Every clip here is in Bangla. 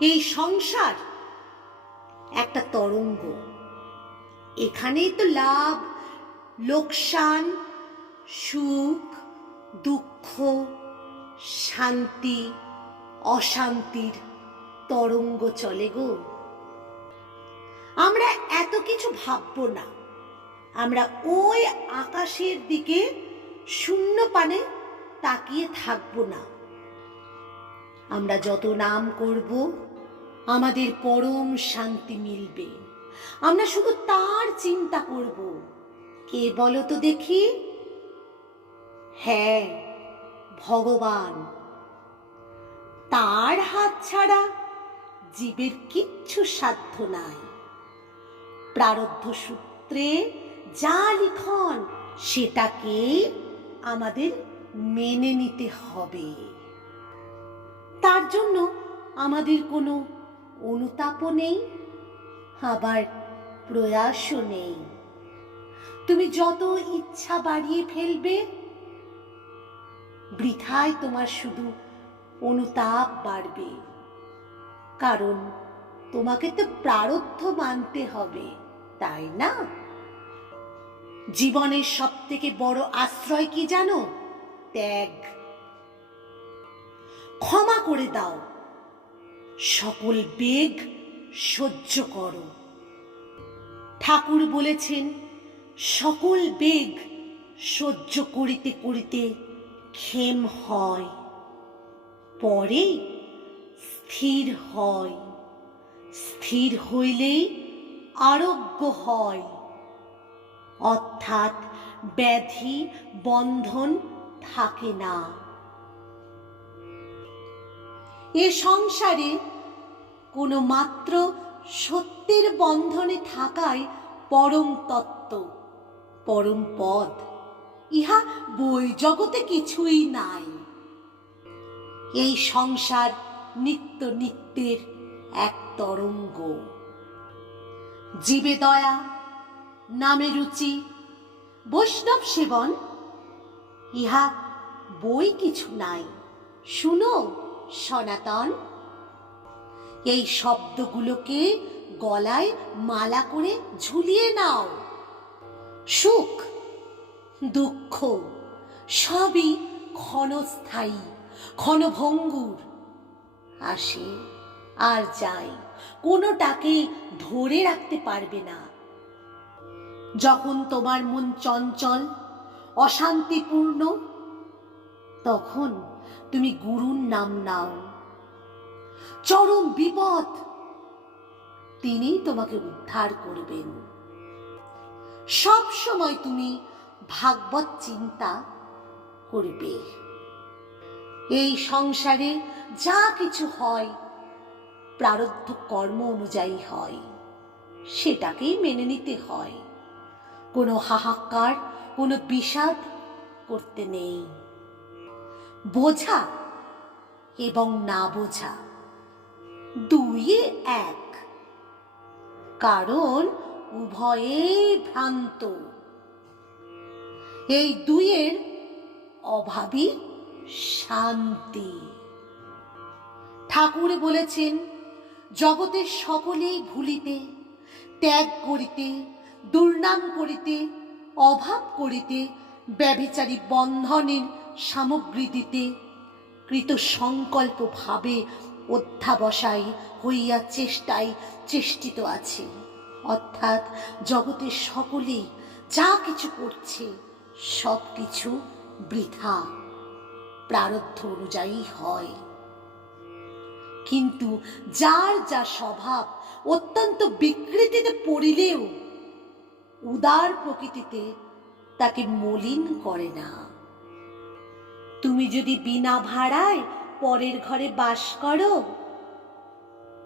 এই সংসার একটা তরঙ্গ। এখানেই তো লাভ, লোকসান, সুখ, দুঃখ, শান্তি, অশান্তির তরঙ্গ চলে গো। আমরা এত কিছু ভাববো না। আমরা ওই আকাশের দিকে শূন্য পানে তাকিয়ে থাকব না। আমরা যত নাম করব আমাদের পরম শান্তি মিলবে। আমরা শুধু তার চিন্তা করব। কে বলো তো দেখি? হ্যাঁ ভগবান। তার হাত ছাড়া জীবের কিচ্ছু সাধ্য নাই। প্রারব্ধ সূত্রে যা লিখন সেটাকে আমাদের মেনে নিতে হবে। তার জন্য আমাদের কোনো অনুতাপও নেই, আবার প্রয়াসও নেই। তুমি যত ইচ্ছা বাড়িয়ে ফেলবে, বৃথায় তোমার শুধু অনুতাপ বাড়বে। কারণ তোমাকে তো প্রারব্ধ মানতে হবে, তাই না? জীবনের সব থেকে বড় আশ্রয় কি জানো? ত্যাগ। ক্ষমা করে দাও। সকল বেগ সহ্য করো। ঠাকুর বলেছেন, সকল বেগ সহ্য করিতে করিতে ক্ষেম হয়, পরে স্থির হয়। স্থির হইলেই আরোগ্য হয়। অর্থাৎ ব্যাধি, বন্ধন থাকে না। এ সংসারে কোনো মাত্র সত্যের বন্ধনে থাকাই পরম তত্ত্ব, পরম পদ ইহা বই জগতে কিছুই নাই। এই সংসার নিত্য নিত্যের এক তরঙ্গ। জীবে দয়া, নামে রুচি, বৈষ্ণব সেবন, ইহা বই কিছু নাই। শুনো, সনাতন। এই শব্দগুলোকে গলায় মালা করে ঝুলিয়ে নাও। সুখ, দুঃখ, সবই ক্ষণস্থায়ী, ক্ষণভঙ্গুর। আসে, আর যায়, কোনোটাকে ধরে রাখতে পারবে না। যখন তোমার মন চঞ্চল, অশান্তিপূর্ণ, তখন তুমি গুরুর নাম নাও। চরম বিপদ। তিনি তোমাকে উদ্ধার করবেন। সব সময় তুমি ভাগবত চিন্তা করবে। এই সংসারে যা কিছু হয়, প্রারব্ধ কর্ম অনুযায়ী হয়, সেটাকেই মেনে নিতে হয়। কোনো হাহাকার, কোনো বিষাদ করতে নেই। বোঝা এবং না বোঝা দুইয়ে এক। কারণ উভয়ে ভ্রান্ত। এই দুইয়ের অভাবই শান্তি। ঠাকুর বলেছেন, জগতের সকলেই ভুলিতে, ত্যাগ করিতে, দুর্নাম করিতে, অভাব করিতে, ব্যভিচারী বন্ধনের সামগ্রী দিতে কৃত সংকল্প ভাবে অধ্যাবসায়ী হইয়া চেষ্টায় চেষ্টিত আছে। অর্থাৎ জগতের সকলেই যা কিছু করছে সব কিছু বৃথা। প্রারব্ধ অনুযায়ী হয়। কিন্তু যার যা স্বভাব অত্যন্ত বিকৃতিতে পড়িলেও উদার প্রকৃতিতে তাকে মলিন করে না। তুমি যদি বিনা ভাড়ায় পরের ঘরে বাস করো।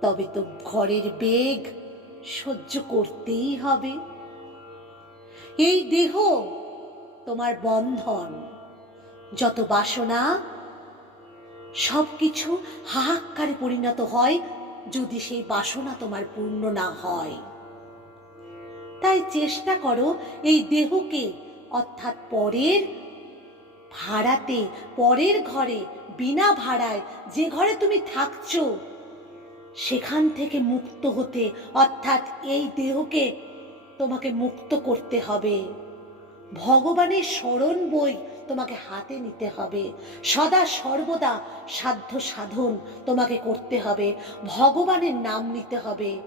তবে তো ঘরের বেগ সহ্য করতেই হবে। এই দেহ তোমার বন্ধন, যত বাসনা, সবকিছু হাহাকারে পরিণত হয় যদি সেই বাসনা তোমার পূর্ণ না হয়। তাই চেষ্টা করো এই দেহকে অর্থাৎ পরের ভাড়াতে পরের ঘরে বিনা ভাড়ায় যে ঘরে তুমি থাকছো, সেখান থেকে মুক্ত হতে, অর্থাৎ এই দেহকে তোমাকে মুক্ত করতে হবে। ভগবানের স্মরণ বই তোমাকে হাতে নিতে হবে। সদা সর্বদা সাধ্য সাধন তোমাকে করতে হবে। ভগবানের নাম নিতে হবে।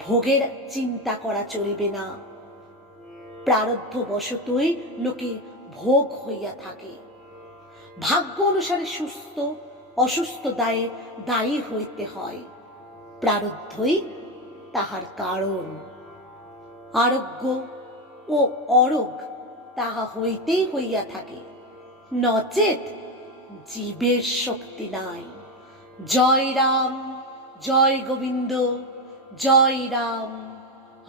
ভোগের চিন্তা করা চলবে না। প্রারব্ধ বশতই লোকে ভোগ হইয়া থাকে। ভাগ্য অনুসারে সুস্থ, অসুস্থ দায়ে দায়ী হইতে হয়। প্রারব্ধই তাহার কারণ। আরোগ্য ও অরোগ তাহা হইতেই হইয়া থাকে। নচেত জীবের শক্তি নাই। জয় রাম, জয় গোবিন্দ, জয় রাম।